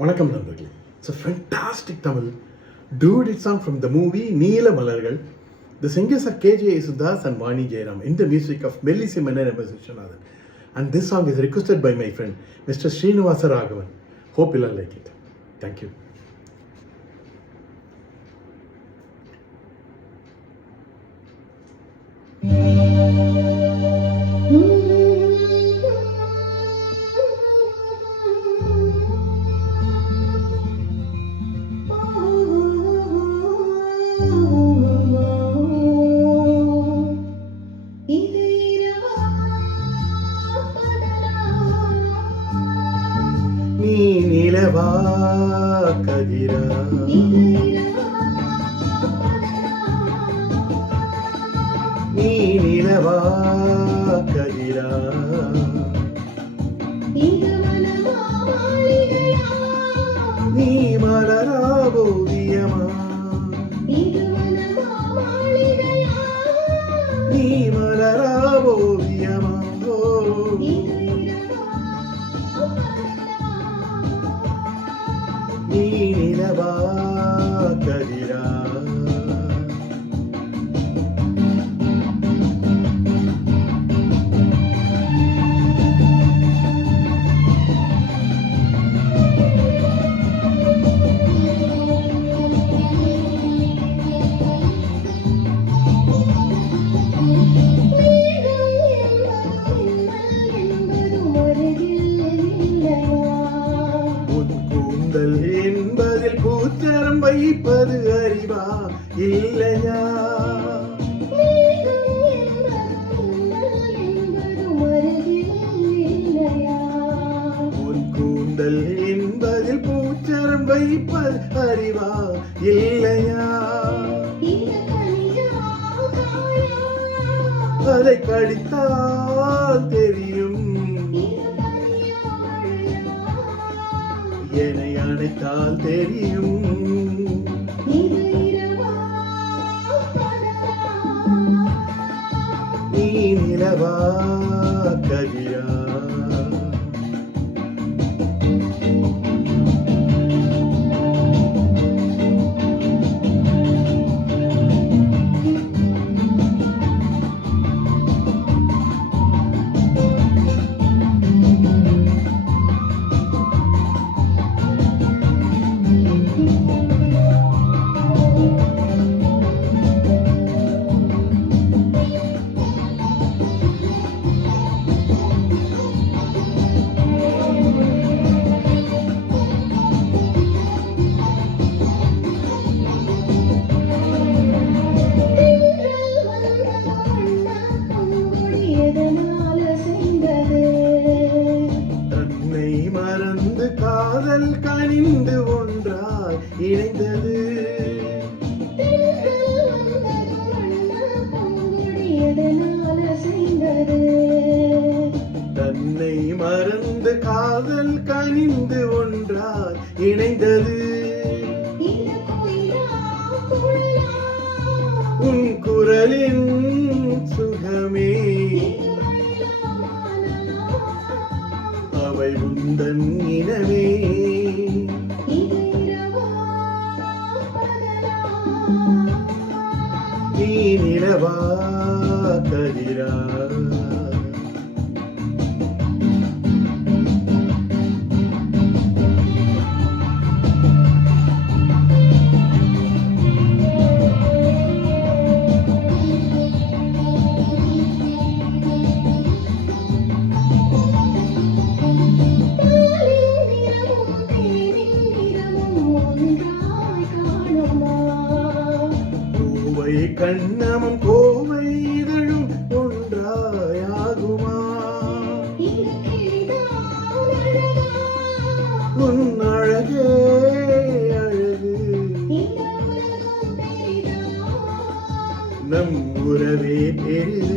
வணக்கம் நண்பர்களே. It's a fantastic Tamil duet song from the movie Neela Malargal. The singers are KJ Yesudas and Vani Jairam in the music of Melissa Menon and Vishwanathan. And this song is requested by my friend Mr. Srinivasa Raghavan. Hope you'll like it. Thank you. நீ நிலவா கதிரா நீ நிலவா கதிரா நீ மலரா ஓவியமா நீ மலரா ஓவியமா நீ நிலவா கதிரா என்பதில் பூச்சரம் வைப்பது அறிவா இல்லையா? உன் கூந்தல் என்பதில் பூச்சரம் வைப்பது அறிவா இல்லையா? அதை கடித்தால் தெரியும், என்னை அணைத்தால் தெரியும். நீ நிலவா கதிரா காதல் கனிந்து ஒன்றாய் இணைந்தது. தன்னை மறந்து காதல் கனிந்து ஒன்றாய் இணைந்தது. உன் குரலின் சுகமே அவை உந்தன் இனமே. நீ நிலவா கதிரா கண்ணமும் கோவை இதழும் ஒன்றாயாகுமா? உன் அழகே அழகு, நம் உறவே பெரிது.